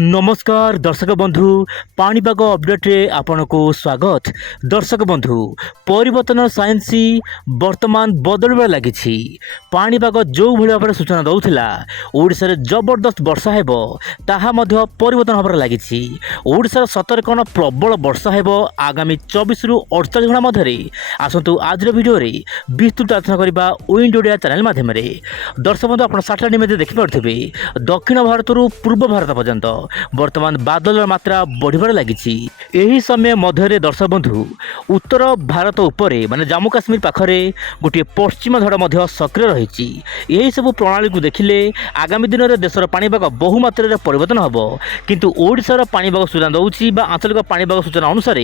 नमस्कार दर्शक बंधु पाणीपाग अपडेट्रे आपनको स्वागत। दर्शक बंधु परिवर्तन साइंसी वर्तमान बदलबार लगी पाणीपाग जो भाव में सूचना दौला ओडिशा रे जबरदस्त वर्षा हेबो ताहा मध्य परिवर्तन होबार लगी। ओडिशा सतर कौन प्रबल वर्षा हेबो आगामी 24 रु 48 घंटा मध्य आसतु आज वीडियो रे विस्तृत आलोचना करबा विंड ओडिया चैनल माध्यम दर्शक बंधु आप सैटेलाइट इमेज देखिपे दक्षिण भारत रु पूर्व भारत पर्यंत वर्तमान बादल मात्रा बढ़िबार लगी। यही समय मध्य दर्शक बंधु उत्तर भारत उपरे माने जम्मू काश्मीर पाखरे गोटे पश्चिम झड़ मध्य सक्रिय रही। यही सब प्रणाली को देखिले आगामी दिन में देशर पाणीपाग बहुमात्रा परिवर्तन हम किंतु ओडिशार पाणीपाग सूचना दौची आंचलिक पाणीपाग सूचना अनुसार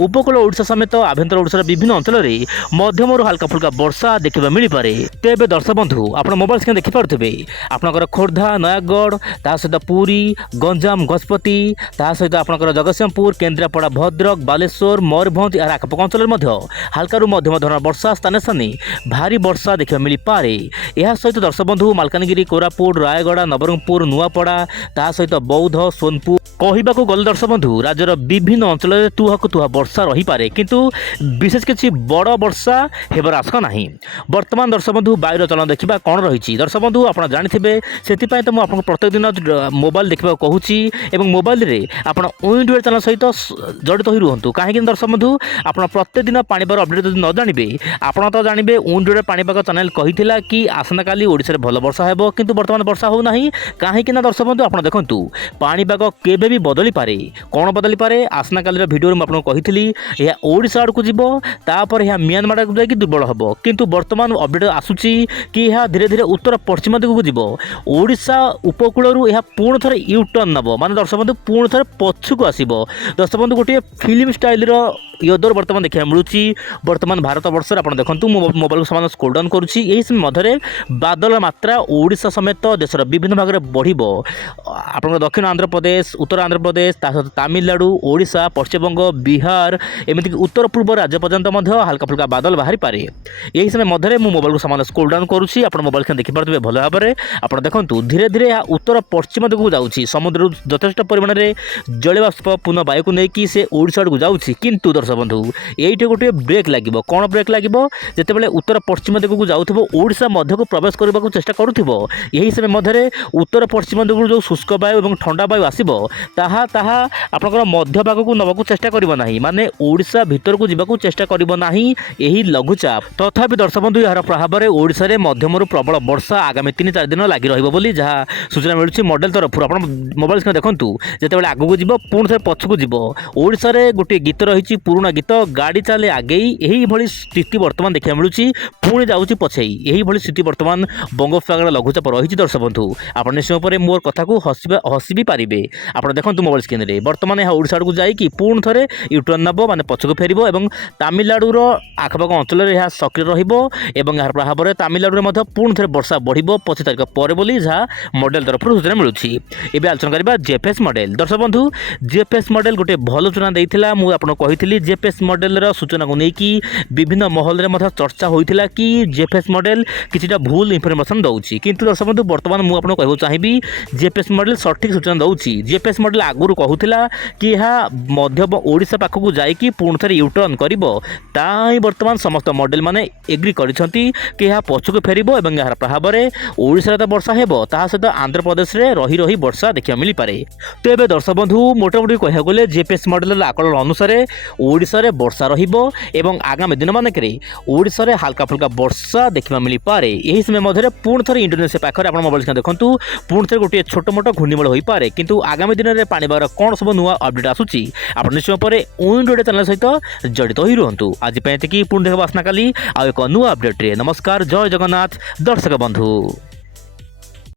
उपकूल ओडिशा समेत आभ्यंतर ओडिशार विभिन्न अंचल में मध्यम हल्का फुल्का वर्षा देखा मिल पारे। तेज दर्शक बंधु आप मोबाइल स्क्रीन देखिपे आपंकर खोर्धा नयागढ़ ता सहित पुरी गंजाम गजपति ता सहित आपंकर जगतसिंहपुर केन्द्रापड़ा भद्रक बालेश्वर मयूरभंज यार आखपाख अंचल हल्का मध्यम धरण वर्षा स्थान स्थानी भारी वर्षा देखा मिल पारे। यह सहित दर्शक बंधु मालकानगिरी कोरापुट रायगड़ा नवरंगपुर नुआपड़ा ता सहित बौद्ध सोनपुर कहवाक गले दर्शक बंधु राज्यर विभिन्न अंचल तुहाकु तुहा वर्षा रही पारे किंतु विशेष किसी बड़ वर्षा हेबार आशंका नहीं। वर्तमान दर्शक बंधु वायुर चलन देखा कौन रही दर्शक बंधु आप जानते से तो मुझे प्रत्येक दिन मोबाइल देखा कहूँ मोबाइल रे आप विंड ओडिया चैनल सहित जड़ित हो रुहतु कहीं दर्शक बंधु आप प्रत्येक दिन पाणीपाग अपडेट न जानवे आप तो जानवे विंड ओडिया पाणीपाग चैनल कही कि आसंता काली ओडिशा रे भल वर्षा हेबो किंतु वर्तमान वर्षा हो नहीं कहीं दर्शक बंधु आप देखु पाणीपाग केबे भी बदली पारे कौन बदली पारे आसंता काली वीडियो में आपको कही यह ओडिशा आड़ को जीवो तापर यह म्यांमार को जाकि दुर्बल हम किंतु वर्तमान अपडेट आसूची कि यह धीरे धीरे उत्तर पश्चिम दिग को जीवो ओडिशा उपकूल यह पुणी थे यूटर्न नब माने दर्शक बंधु पुणी थे पछक आसो। दर्शक बंधु गोटे फिल्म स्टाइल योदर वर्तमान देखा मिलूँ वर्तमान भारत वर्ष आप देखूँ मोबाइल को सामान स्क्रोल डाउन करुँची यही समय मध्य बादल मात्रा ओडिशा समेत देशर विभिन्न भाग में बढ़ आप दक्षिण आंध्र प्रदेश उत्तर आंध्र प्रदेश तमिलनाडु ओडिशा पश्चिमबंग बिहार एमती उत्तर पूर्व राज्य पर्यंत हल्का फुल्का बादल बाहरी पारे। यही समय मध्य मोबाइल को सामान स्क्रोल डाउन करुँची आप मोबाइल खेल देखिपे भल भाव में आप देखूँ धीरे धीरे यह उत्तर पश्चिम दिग को जाऊँगी समुद्र यथेष्ट परिमाण में जलबाष्पूर्ण वायु को लेकिन से ओडिशा को जाऊँगी किंतु दर्शक बंधु ये गोटे ब्रेक लगे कौन ब्रेक लगे जितेबाला उत्तर पश्चिम दिग को जाऊँ ओडिशा मध्य को प्रवेश करने को चेष्टा करुव यही समय मध्य उत्तर पश्चिम दिग जो शुष्क वायु और ठंडा वायु आसो ताहा आपंकर मध्य भाग को नवा चेष्टा करना माने ओडिशा भितर को जावाक चेष्टा करना यही लघुचाप तथापि दर्शक बंधु यार प्रभाव में ओडिशा रे मध्यम प्रबल वर्षा आगामी 3-4 दिन लगी रही जहाँ सूचना मिलूँ मॉडल तरफ आप मोबाइल स्क्रीन देखूँ जितेबाला आगू जीव पुणी थे पछक जीव ओडिशा रे गोटे गीत रही पुराणा गीत गाड़ी चले आगे यही भली स्थिति वर्तमान देखा मिलूँ पुणी जाऊँगी पछई यही भली स्थिति वर्तमान बंगोपसागर लघुचाप रही दर्शक बंधु आप निश्चय पर मोर कथा को हसी भी पारे आप देखो मोबाइल स्क्रीन में वर्तमान यह ओडिशा को जाकि पुणी थे यूटर्न नब माने पछक फेर और तमिलनाडुर आखपाख अंचल यह सक्रिय रही यार प्रभाव में तमिलनाडु में पुणी थे वर्षा बढ़ 25 तारिख पर बोली जहाँ मॉडल तरफ सूचना मिलूँ। एवं आलोचना करवा जेएफएस मॉडल दर्शक बंधु जेएफएस मॉडल गोटे भल सूचना देता मुझे कही जेएफएस मॉडल सूचना को लेकिन विभिन्न महल में चर्चा होता कि जेएफएस मॉडल किसी भूल इनफर्मेशन दौर किंतु दर्शक बंधु वर्तमान मुझे कहूँ चाहिए जेएफएस मॉडल सठिक सूचना दौर जेएफएस मॉडल आगुरी कहूला कि यह मध्य ओडिशा पाखक जाकि पुणी थे यूटर्न कर वर्तमान समस्त मॉडल मैंने एग्री करिसेंती कि यह पछक फेर और यार प्रभाव में ओडिशा तो वर्षा हेबो ता सहित आंध्र प्रदेश में रही रही वर्षा देखा मिल पारे। तो ये दर्शक बंधु मोटामोटी कह गले जेएफएस मॉडल आकलन अनुसार ओडिशा रे वर्षा रहिबो एवं आगामी दिन मानक ओडिशा रे हल्का फुल्का वर्षा देखा मिल पारे। यही समय मध्य पुणी थे इंडोनेशिया पाखे आप मोबाइल देखूँ पुणी थे गोटे छोट मोट घूर्णिमल हो पारे किंतु आगामी दिन में पाणीपाग कौन सब नुआ अपडेट आसूची आप निश्चय पर विंड ओडिया चैनल सहित जड़ित हो रुहतु आज पुणी देखा आसना काली आ एक नुआ अपडेट रे। नमस्कार जय जगन्नाथ दर्शक बंधु।